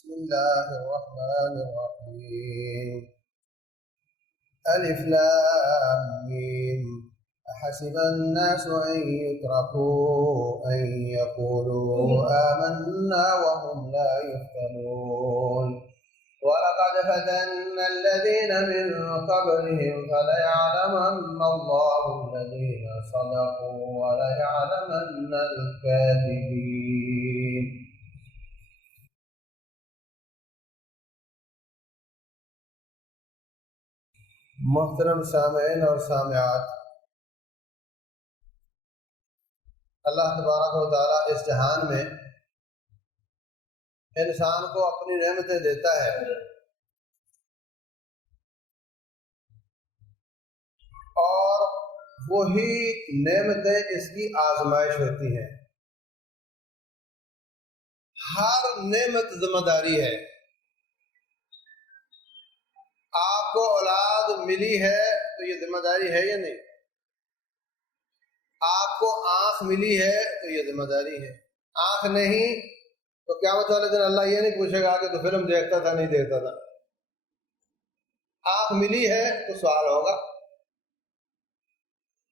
بسم الله الرحمن الرحيم ألف لام ميم أحسب الناس أن يتركوا أن يقولوا آمنا وهم لا يفتنون ولقد فتنا الذين من قبلهم فليعلمن الله الذين صدقوا وليعلمن الكاذبين. محترم سامعین اور سامعات، اللہ تبارک و تعالیٰ اس جہان میں انسان کو اپنی نعمتیں دیتا ہے اور وہی نعمتیں اس کی آزمائش ہوتی ہیں. ہر نعمت ذمہ داری ہے. آپ کو اولاد ملی ہے تو یہ ذمہ داری ہے یا نہیں؟ آپ کو آنکھ ملی ہے تو یہ ذمہ داری ہے. آنکھ نہیں تو قیامت والے دن اللہ یہ نہیں پوچھے گا کہ تو فلم دیکھتا تھا نہیں دیکھتا تھا. آنکھ ملی ہے تو سوال ہوگا.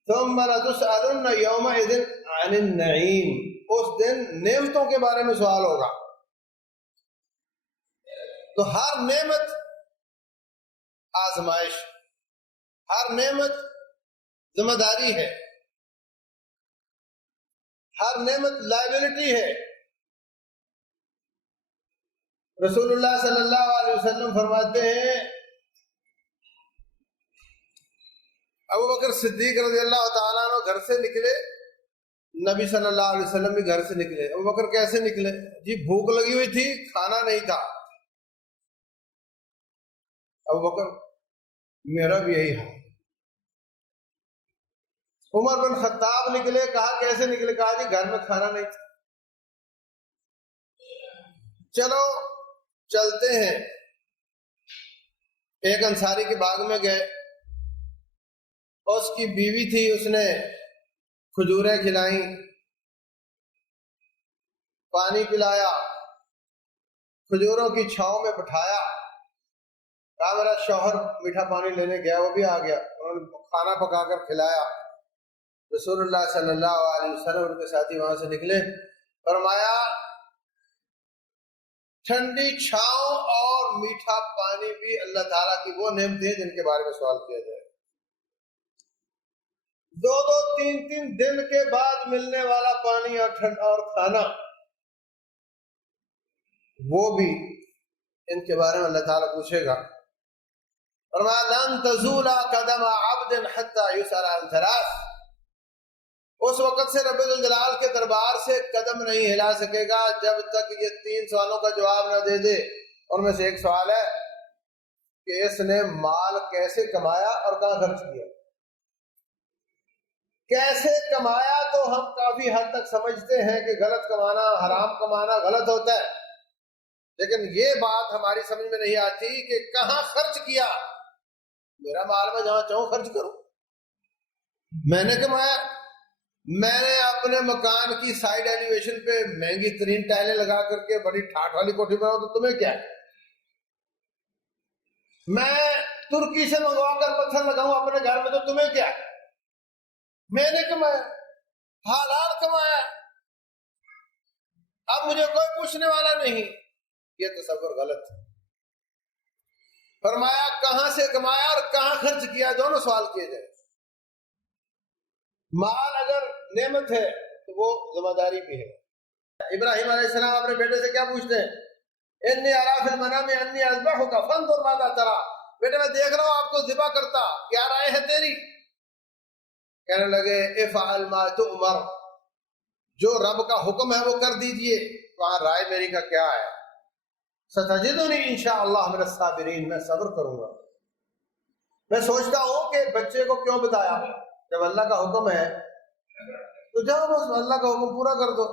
ثم لتسألن یومئذ عن النعیم، اس دن نعمتوں کے بارے میں سوال ہوگا. تو ہر نعمت آزمائش، ہر نعمت ذمہ داری ہے، ہر نعمت لائبلٹی ہے. رسول اللہ صلی اللہ علیہ وسلم فرماتے ہیں، ابو بکر صدیق رضی اللہ تعالیٰ عنہ گھر سے نکلے، نبی صلی اللہ علیہ وسلم بھی گھر سے نکلے. ابو بکر کیسے نکلے؟ جی بھوک لگی ہوئی تھی، کھانا نہیں تھا. ابو بکر میرا بھی یہی حال. عمر بن خطاب نکلے، کہا کیسے نکلے؟ کہا جی گھر میں کھانا نہیں تھا. چلو چلتے ہیں. ایک انصاری کے باغ میں گئے، اس کی بیوی تھی، اس نے کھجوریں کھلائیں، پانی پلایا، کھجوروں کی چھاؤں میں بٹھایا. کہا میرا شوہر میٹھا پانی لینے گیا، وہ بھی آ گیا. انہوں نے کھانا پکا کر کھلایا. رسول اللہ صلی اللہ علیہ وسلم ان کے ساتھی وہاں سے نکلے. فرمایا ٹھنڈی چھاؤں اور میٹھا پانی بھی اللہ تعالیٰ کی وہ نعمتیں ہیں جن کے بارے میں سوال کیا جائے. 2-3 دن کے بعد ملنے والا پانی اور کھانا، وہ بھی ان کے بارے میں اللہ تعالیٰ پوچھے گا. فرمایا لن تزول قدم عبد حتى يسأل عن ثلاث. اس وقت سے رب الجلال کے دربار سے قدم نہیں ہلا سکے گا جب تک یہ 3 سوالوں کا جواب نہ دے دے. ان میں سے ایک سوال ہے کہ اس نے مال کیسے کمایا اور کہاں خرچ کیا. کیسے کمایا تو ہم کافی حد تک سمجھتے ہیں کہ غلط کمانا، حرام کمانا غلط ہوتا ہے، لیکن یہ بات ہماری سمجھ میں نہیں آتی کہ کہاں خرچ کیا. میرا مال میں جہاں چاہوں خرچ کروں. میں نے کمایا، میں نے اپنے مکان کی سائیڈ ایلیویشن پہ مہنگی ترین ٹائلیں لگا کر کے بڑی ٹھاٹ والی کوٹھی بناؤں تو تمہیں کیا ہے؟ میں ترکی سے منگوا کر پتھر لگاؤں اپنے گھر میں تو تمہیں کیا ہے؟ میں نے کمایا، حلال کمایا، اب مجھے کوئی پوچھنے والا نہیں. یہ تصور غلط ہے. فرمایا کہاں سے کمایا اور کہاں خرچ کیا، دونوں سوال کیے جائے. مال اگر نعمت ہے تو وہ ذمہ داری بھی ہے. ابراہیم علیہ السلام اپنے بیٹے سے کیا پوچھتے ہیں؟ انی ارا فی المنام انی اذبحک فانظر ماذا ترى. بیٹے میں دیکھ رہا ہوں آپ کو ذبح کرتا، کیا رائے ہے تیری؟ کہنے لگے افعل ما تؤمر، جو رب کا حکم ہے وہ کر دیجئے. وہاں رائے میری کا کیا ہے؟ ستجدنی انشاءاللہ من الصابرین، میں صبر کروں گا. میں سوچتا ہوں کہ بچے کو کیوں بتایا؟ جب اللہ کا حکم ہے تو جاؤ بس اللہ کا حکم پورا کر دو.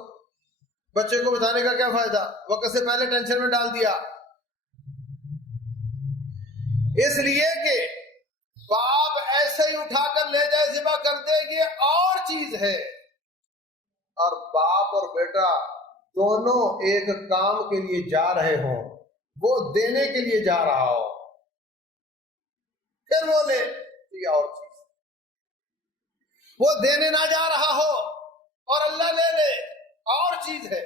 بچے کو بتانے کا کیا فائدہ؟ وقت سے پہلے ٹینشن میں ڈال دیا. اس لیے کہ باپ ایسے ہی اٹھا کر لے جائے ذبح کر دے، یہ اور چیز ہے. اور باپ اور بیٹا دونوں ایک کام کے لیے جا رہے ہوں، وہ دینے کے لیے جا رہا ہو پھر وہ لے، یہ اور چیز، وہ دینے نہ جا رہا ہو اور اللہ لے لے اور چیز ہے،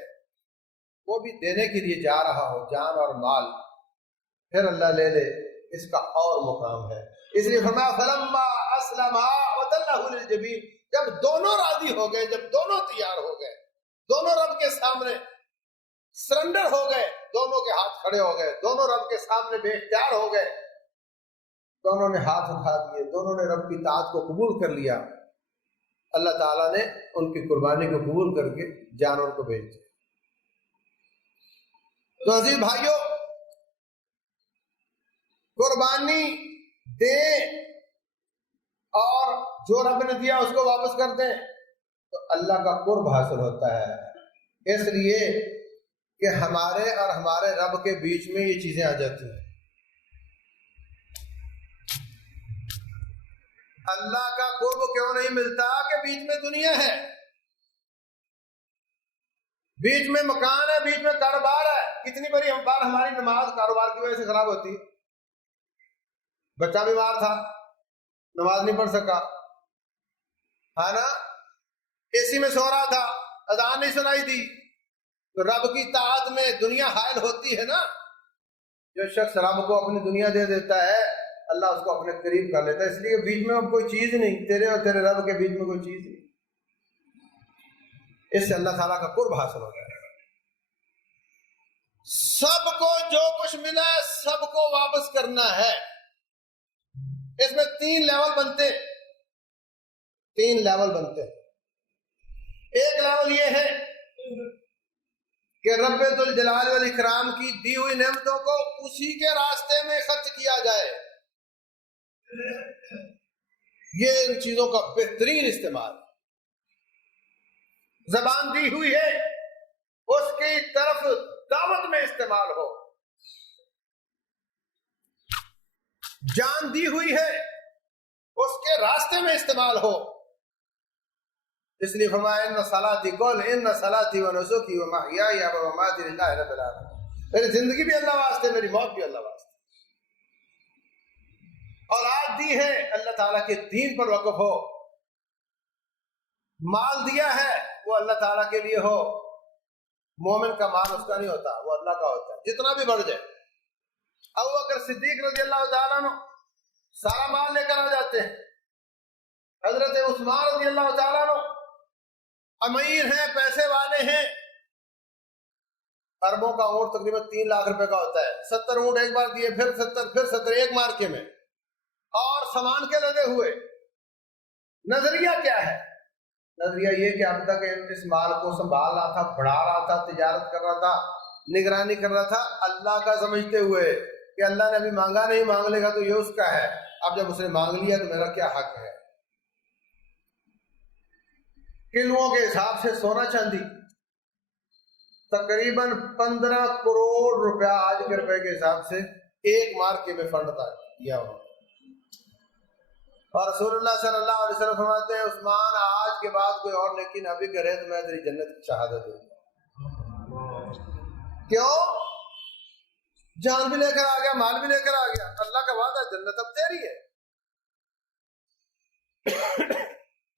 وہ بھی دینے کے لیے جا رہا ہو جان اور مال، پھر اللہ لے لے، اس کا اور مقام ہے۔ اس لیے فرمایا فلما اسلما وتلہ للجبین، جب دونوں راضی ہو گئے، جب دونوں تیار ہو گئے، دونوں رب کے سامنے سرنڈر ہو گئے، دونوں کے ہاتھ کھڑے ہو گئے، دونوں رب کے سامنے بے اختیار ہو گئے، دونوں نے ہاتھ اٹھا دیے، دونوں نے رب کی اطاعت کو قبول کر لیا، اللہ تعالیٰ نے ان کی قربانی کو قبول کر کے جانور کو بھیج دیا۔ تو عزیز بھائیوں، قربانی دیں اور جو رب نے دیا اس کو واپس کر دیں تو اللہ کا قرب حاصل ہوتا ہے، اس لیے کہ ہمارے اور ہمارے رب کے بیچ میں یہ چیزیں آ جاتی ہیں۔ اللہ کا قرب کیوں نہیں ملتا؟ کہ بیچ میں دنیا ہے، بیچ میں مکان ہے، بیچ میں کاروبار ہے۔ کتنی بڑی بار ہماری نماز کاروبار کی وجہ سے خراب ہوتی ہے، بچہ بیمار تھا نماز نہیں پڑھ سکا، ہے نا، اے سی میں سو رہا تھا اذان نہیں سنائی دی، تو رب کی طاعت میں دنیا حائل ہوتی ہے نا۔ جو شخص رب کو اپنی دنیا دے دیتا ہے اللہ اس کو اپنے قریب کر لیتا ہے، اس لیے بیچ میں اب کوئی چیز نہیں، تیرے اور تیرے رب کے بیچ میں کوئی چیز نہیں، اس سے اللہ تعالیٰ کا قرب حاصل ہو جائے گا۔ سب کو جو کچھ ملا ہے سب کو واپس کرنا ہے۔ اس میں تین لیول بنتے ایک لیول یہ ہے کہ رب ذوالجلال والاکرام کی دی ہوئی نعمتوں کو اسی کے راستے میں خرچ کیا جائے، یہ ان چیزوں کا بہترین استعمال۔ زبان دی ہوئی ہے اس کی طرف دعوت میں استعمال ہو، جان دی ہوئی ہے اس کے راستے میں استعمال ہو۔ اس لیے فرمایا ان صلاتی قل ان صلاتی و نسکی و محیای و مماتی للہ رب العالمین، میری زندگی بھی اللہ واسطے، میری موت بھی اللہ واسطے۔ اولاد دی ہے اللہ تعالیٰ کے دین پر وقف ہو، مال دیا ہے وہ اللہ تعالیٰ کے لیے ہو۔ مومن کا مال اس کا نہیں ہوتا، وہ اللہ کا ہوتا ہے، جتنا بھی بڑھ جائے۔ ابو بکر صدیق رضی اللہ تعالیٰ عنہ سارا مال لے کر آ جاتے ہیں، حضرت عثمان رضی اللہ تعالیٰ عنہ امیر ہیں، پیسے والے ہیں، اربوں کا اونٹ تقریباً 3 لاکھ روپے کا ہوتا ہے، 70 اونٹ ایک بار دیے، پھر 70 ایک مارکے میں، اور سامان کے لگے ہوئے۔ نظریہ کیا ہے؟ نظریہ یہ کہ اب تک اس مال کو سنبھال رہا تھا، بڑھا رہا تھا، تجارت کر رہا تھا، نگرانی کر رہا تھا، اللہ کا سمجھتے ہوئے کہ اللہ نے ابھی مانگا نہیں، مانگ لے گا تو یہ اس کا ہے، اب جب اس نے مانگ لیا تو میرا کیا حق ہے۔ کلوؤں کے حساب سے سونا چاندی تقریباً 15 کروڑ روپیہ آج کے روپے کے حساب سے ایک مارکے میں فنڈ تھا کیا ہوا۔ اور رسول اللہ صلی اللہ علیہ وسلم فرماتے ہیں عثمان آج کے بعد کوئی اور نیکی نہ بھی کرے تو میں تیری جنت کی شہادت دوں گا۔ کیوں؟ جان بھی لے کر آ گیا، مال بھی لے کر آ گیا، اللہ کا وعدہ جنت اب تیری ہے۔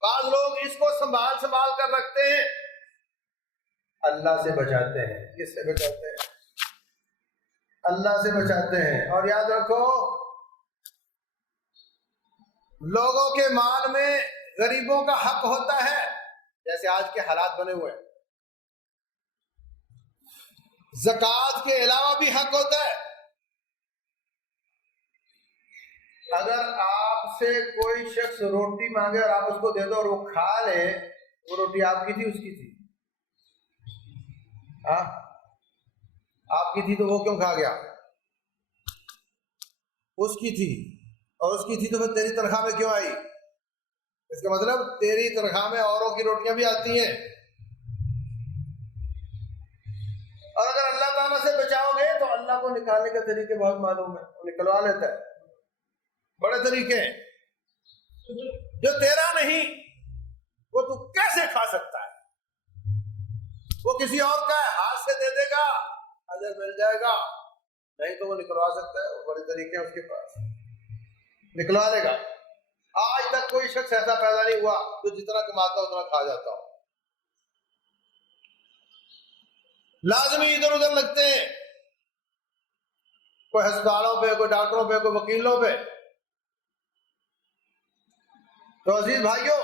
بعض لوگ اس کو سنبھال کر رکھتے ہیں، اللہ سے بچاتے ہیں۔ کس سے بچاتے ہیں؟ اللہ سے بچاتے ہیں۔ اور یاد رکھو لوگوں کے مال میں غریبوں کا حق ہوتا ہے، جیسے آج کے حالات بنے ہوئے ہیں، زکوٰۃ کے علاوہ بھی حق ہوتا ہے۔ اگر آپ سے کوئی شخص روٹی مانگے اور آپ اس کو دے دو اور وہ کھا لے، وہ روٹی آپ کی تھی اس کی تھی؟ ہاں، آپ کی تھی تو وہ کیوں کھا گیا؟ اس کی تھی، اور اس کی تھی تو پھر تیری تنخواہ میں کیوں آئی؟ اس کا مطلب تیری تنخواہ میں اوروں کی روٹیاں بھی آتی ہیں۔ اور اگر اللہ تعالیٰ سے بچاؤ گے تو اللہ کو نکالنے کے طریقے بہت معلوم ہے، وہ نکلوا لیتا ہے، بڑے طریقے ہیں۔ جو تیرا نہیں وہ تو کیسے کھا سکتا ہے؟ وہ کسی اور کا ہے، ہاتھ سے دے دے گا، اجر مل جائے گا۔ نہیں تو وہ نکلوا سکتا ہے، وہ بڑے طریقے ہیں اس کے پاس، نکلوا دے گا۔ آج تک کوئی شخص ایسا پیدا نہیں ہوا جو جتنا کماتا اتنا کھا جاتا ہو۔ لازمی ادھر ادھر لگتے ہیں، کوئی ہسپتالوں پہ، کوئی ڈاکٹروں پہ، کوئی وکیلوں پہ۔ تو عزیز بھائیوں،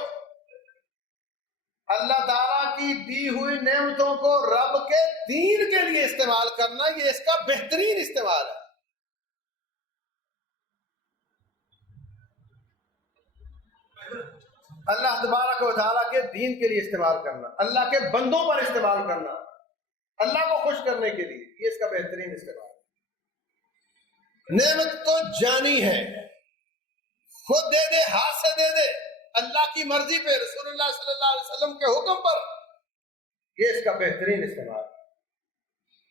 اللہ تعالیٰ کی دی ہوئی نعمتوں کو رب کے دین کے لیے استعمال کرنا، یہ اس کا بہترین استعمال ہے۔ اللہ تبارک و تعالیٰ کے دین کے لیے استعمال کرنا، اللہ کے بندوں پر استعمال کرنا، اللہ کو خوش کرنے کے لیے، یہ اس کا بہترین استعمال ہے۔ نعمت تو جانی ہے، خود دے دے، ہاتھ سے دے دے، اللہ کی مرضی پہ، رسول اللہ صلی اللہ علیہ وسلم کے حکم پر، یہ اس کا بہترین استعمال ہے۔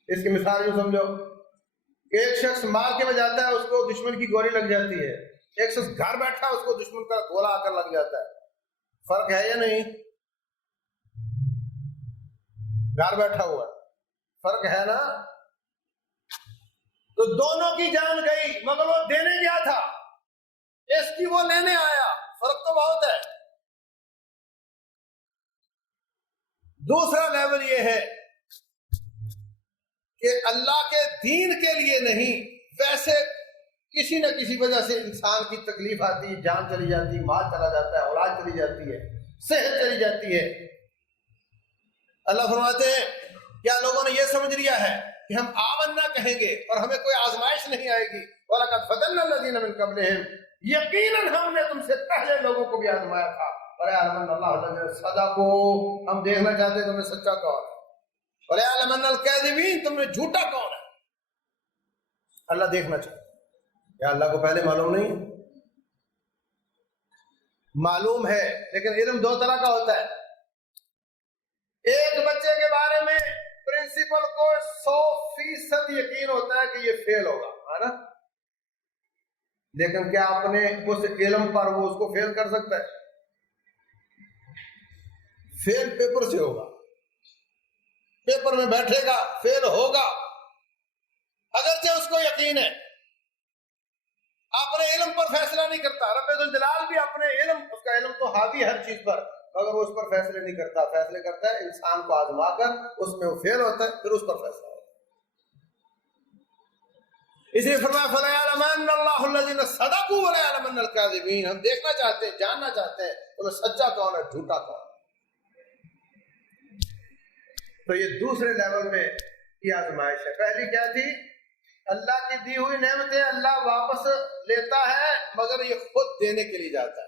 اس کی مثال یوں سمجھو کہ ایک شخص مار کے بجاتا ہے، اس کو دشمن کی گولی لگ جاتی ہے، ایک شخص گھر بیٹھا ہے، اس کو دشمن کا گولا آ کر لگ جاتا ہے، فرق ہے یا نہیں؟ گھر بیٹھا ہوا فرق ہے نا؟ تو دونوں کی جان گئی، مگر وہ دینے گیا تھا، اس کی وہ لینے آیا، فرق تو بہت ہے۔ دوسرا لیول یہ ہے کہ اللہ کے دین کے لیے نہیں، ویسے کسی نہ کسی وجہ سے انسان کی تکلیف آتی ہے، جان چلی جاتی ہے، مال چلا جاتا ہے، اولاد چلی جاتی ہے، صحت چلی جاتی ہے۔ اللہ فرماتے ہیں کیا لوگوں نے یہ سمجھ لیا ہے کہ ہم آمنا کہیں گے اور ہمیں کوئی آزمائش نہیں آئے گی؟ وَلَقَدْ فَتَنَّا الَّذِينَ مِن قَبْلِهِمْ، یقیناً ہم نے تم سے پہلے لوگوں کو بھی آزمایا تھا، وَلَيَعْلَمَنَّ اللَّهُ الَّذِينَ صَدَقُوا، ہم دیکھنا چاہتے ہیں تم نے سچا کون ہے، وَلَيَعْلَمَنَّ الْكَاذِبِينَ، تم نے جھوٹا کون ہے۔ اللہ دیکھنا چاہتا ہے، کیا اللہ کو پہلے معلوم نہیں؟ معلوم ہے، لیکن علم دو طرح کا ہوتا ہے۔ ایک بچے کے بارے میں پرنسپل کو 100% یقین ہوتا ہے کہ یہ فیل ہوگا، ہے نا؟ لیکن کیا اپنے اس علم پر وہ اس کو فیل کر سکتا ہے؟ فیل پیپر سے ہوگا، پیپر میں بیٹھے گا، فیل ہوگا، اگرچہ اس کو یقین ہے۔ اپنے علم پر فیصلہ نہیں کرتا، رب ذوالجلال بھی اپنے علم، اس کا علم تو حاوی ہر چیز پر، مگر وہ اس پر فیصلے نہیں کرتا، فیصلے کرتا ہے انسان کو آزما کر، اس میں وہ فیل ہوتا ہے، پھر اس پر فیصلہ ہوتا ہے۔ اس لیے فرمایا فَلَيَعْلَمَنَّ اللَّهُ الَّذِينَ صَدَقُوا وَلَيَعْلَمَنَّ الْكَاذِبِينَ، ہم دیکھنا چاہتے ہیں، جاننا چاہتے ہیں تمہیں سچا کون ہے، جھوٹا کون ہے۔ تو یہ دوسرے لیول میں کی آزمائش ہے۔ پہلی کیا تھی؟ اللہ کی دی ہوئی نعمتیں اللہ واپس لیتا ہے، مگر یہ خود دینے کے لیے جاتا ہے۔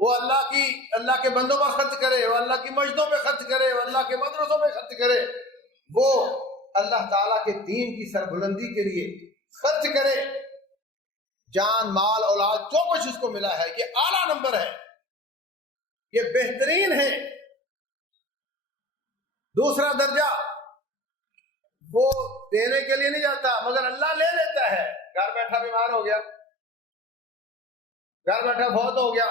وہ اللہ کے بندوں پر خرچ کرے، وہ اللہ کی مسجدوں پہ خرچ کرے، وہ اللہ کے مدرسوں پہ خرچ کرے، وہ اللہ تعالیٰ کے دین کی سربلندی کے لیے خرچ کرے، جان مال اولاد جو کچھ اس کو ملا ہے، یہ اعلیٰ نمبر ہے، یہ بہترین ہے۔ دوسرا درجہ وہ دینے کے لیے نہیں جاتا، مگر اللہ لے لیتا ہے۔ گھر بیٹھا بیمار ہو گیا، گھر بیٹھا فوت ہو گیا،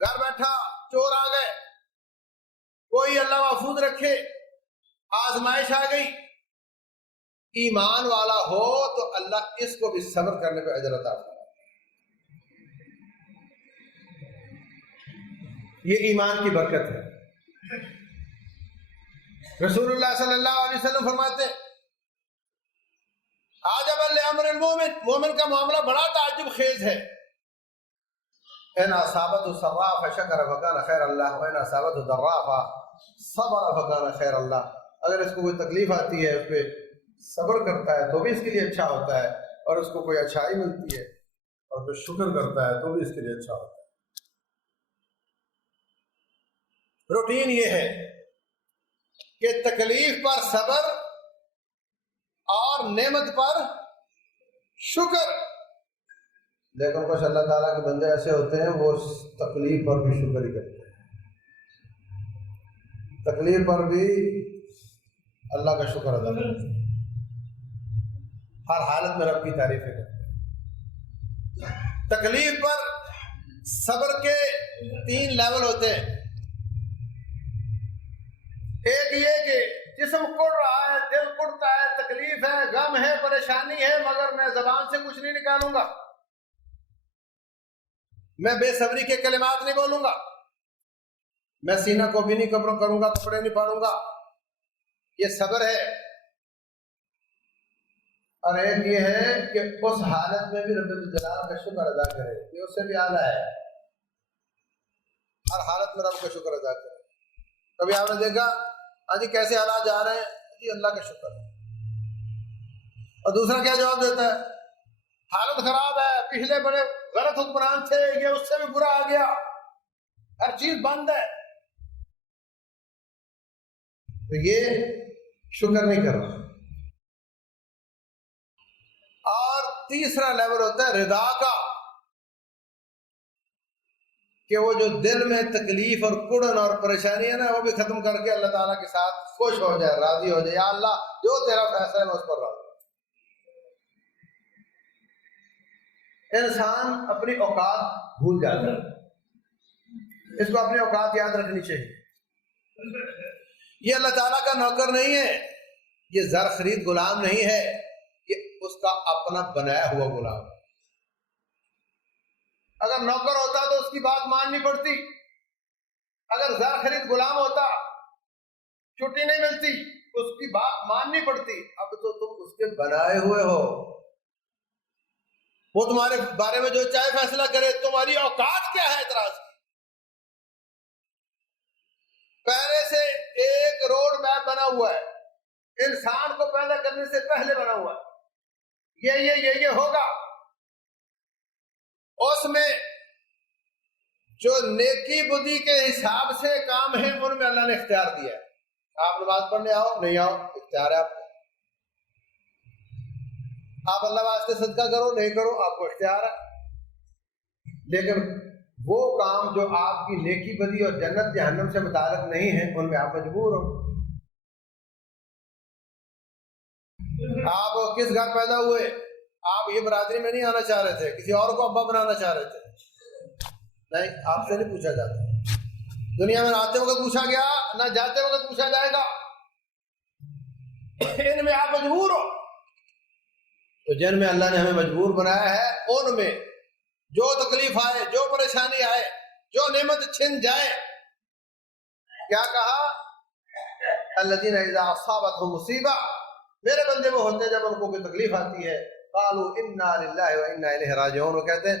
گھر بیٹھا چور آ گئے، کوئی اللہ محفوظ رکھے، آزمائش آ گئی، ایمان والا ہو تو اللہ اس کو بھی صبر کرنے پہ اجر عطا فرمائے۔ یہ ایمان کی برکت ہے۔ رسول اللہ صلی اللہ علیہ وسلم فرماتے ہیں عجبا لامر المومن، مومن کا معاملہ بڑا تعجب خیز ہے۔ ان اصابته سراء فشکر فکان خیر اللہ، وان اصابته ضراء فصبر فکان خیر اللہ، اگر اس کو کوئی تکلیف آتی ہے اس پہ صبر کرتا ہے تو بھی اس کے لیے اچھا ہوتا ہے، اور اس کو کوئی اچھائی ملتی ہے اور تو شکر کرتا ہے تو بھی اس کے لیے اچھا ہوتا ہے۔ روٹین یہ ہے کہ تکلیف پر صبر اور نعمت پر شکر، لیکن کچھ اللہ تعالیٰ کے بندے ایسے ہوتے ہیں وہ تکلیف پر بھی شکر ہی کرتے ہیں، تکلیف پر بھی اللہ کا شکر ادا کرتے ہیں، ہر حالت میں رب کی تعریفیں کرتے ہیں۔ تکلیف پر صبر کے 3 لیول ہوتے ہیں۔ ایک یہ کہ جسم کڑ رہا ہے، دل کڑتا ہے، تکلیف ہے، غم ہے، پریشانی ہے، مگر میں زبان سے کچھ نہیں نکالوں گا، میں بے صبری کے کلمات نہیں بولوں گا، میں سینہ کو بھی نہیں کبروں کروں گا، کپڑے نہیں پاڑوں گا. یہ صبر ہے. اور ایک یہ ہے کہ اس حالت میں بھی رب الجلال کا شکر ادا کرے، یہ اس سے بھی اعلیٰ ہے. ہر حالت میں رب کا شکر ادا کرے. کبھی آپ نے دیکھا ہاں جی کیسے حالات جا رہے ہیں، جی اللہ کا شکر ہے. اور دوسرا کیا جواب دیتا ہے، حالت خراب ہے، پچھلے بڑے غلط حکمران تھے، یہ اس سے بھی برا آ گیا، ہر چیز بند ہے. تو یہ شکر نہیں کر رہا. اور تیسرا لیول ہوتا ہے رضا کا، کہ وہ جو دل میں تکلیف اور کڑن اور پریشانی ہے نا، وہ بھی ختم کر کے اللہ تعالیٰ کے ساتھ خوش ہو جائے، راضی ہو جائے. یا اللہ جو تیرا فیصلہ ہے میں اس پر راضی ہوں. انسان اپنی اوقات بھول جاتا ہے، اس کو اپنی اوقات یاد رکھنی چاہیے. یہ اللہ تعالیٰ کا نوکر نہیں ہے، یہ زر خرید غلام نہیں ہے، یہ اس کا اپنا بنایا ہوا غلام. اگر نوکر ہوتا تو اس کی بات ماننی پڑتی، اگر زر خرید غلام ہوتا چھٹی نہیں ملتی، اس کی بات ماننی پڑتی. اب تو تم اس کے بنائے ہوئے ہو، وہ تمہارے بارے میں جو چاہے فیصلہ کرے، تمہاری اوقات کیا ہے اعتراض کی؟ پہلے سے ایک روڈ میپ بنا ہوا ہے، انسان کو پیدا کرنے سے پہلے بنا ہوا ہے، یہ ہوگا. اس میں جو نیکی بدی کے حساب سے کام ہے ان میں اللہ نے اختیار دیا ہے. آپ نماز پڑھنے آؤ نہیں آؤ اختیار ہے آپ کو، آپ اللہ واسطے صدقہ کرو نہیں کرو آپ کو اختیار ہے. لیکن وہ کام جو آپ کی نیکی بدی اور جنت جہنم سے متعلق نہیں ہے ان میں آپ مجبور ہو. آپ کس گھر پیدا ہوئے، آپ یہ برادری میں نہیں آنا چاہ رہے تھے، کسی اور کو ابا بنانا چاہ رہے تھے، نہیں، آپ سے نہیں پوچھا جاتا. دنیا میں آتے وقت پوچھا گیا، نہ جاتے وقت پوچھا جائے گا. ان میں آپ مجبور ہو. تو جن میں اللہ نے ہمیں مجبور بنایا ہے ان میں جو تکلیف آئے، جو پریشانی آئے، جو نعمت چھن جائے، کیا کہا، الذین اذا اصابتهم مصیبہ، میرے بندے وہ ہوتے ہیں جب ان کو کوئی تکلیف آتی ہے، قالوا انا للہ و انا الیہ راجعون، وہ کہتے ہیں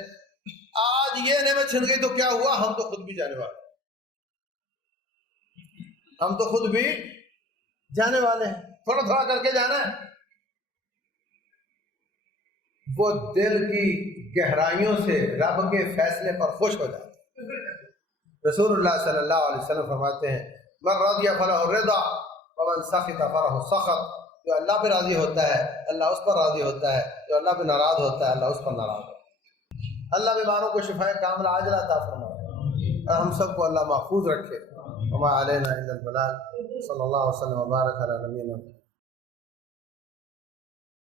آج یہ نعمت چھن گئی تو کیا ہوا، ہم تو خود بھی جانے والے، ہم تو خود بھی جانے والے ہیں، تھوڑا تھوڑا کر کے جانا ہے. وہ دل کی گہرائیوں سے رب کے فیصلے پر خوش ہو جاتے ہیں. رسول اللہ صلی اللہ علیہ وسلم فرماتے ہیں من رضی فلہ الرضا ومن سخط فلہ السخط، جو اللہ پہ راضی ہوتا ہے اللہ اس پر راضی ہوتا ہے، جو اللہ پہ ناراض ہوتا ہے اللہ اس پر ناراض ہوتا ہے. اللہ بیماروں کو شفائے کاملہ عاجلہ عطا فرمائے اور ہم سب کو اللہ محفوظ رکھے. وما علینا الا البلاغ. صلی اللہ وسلم وبارک علی نبینا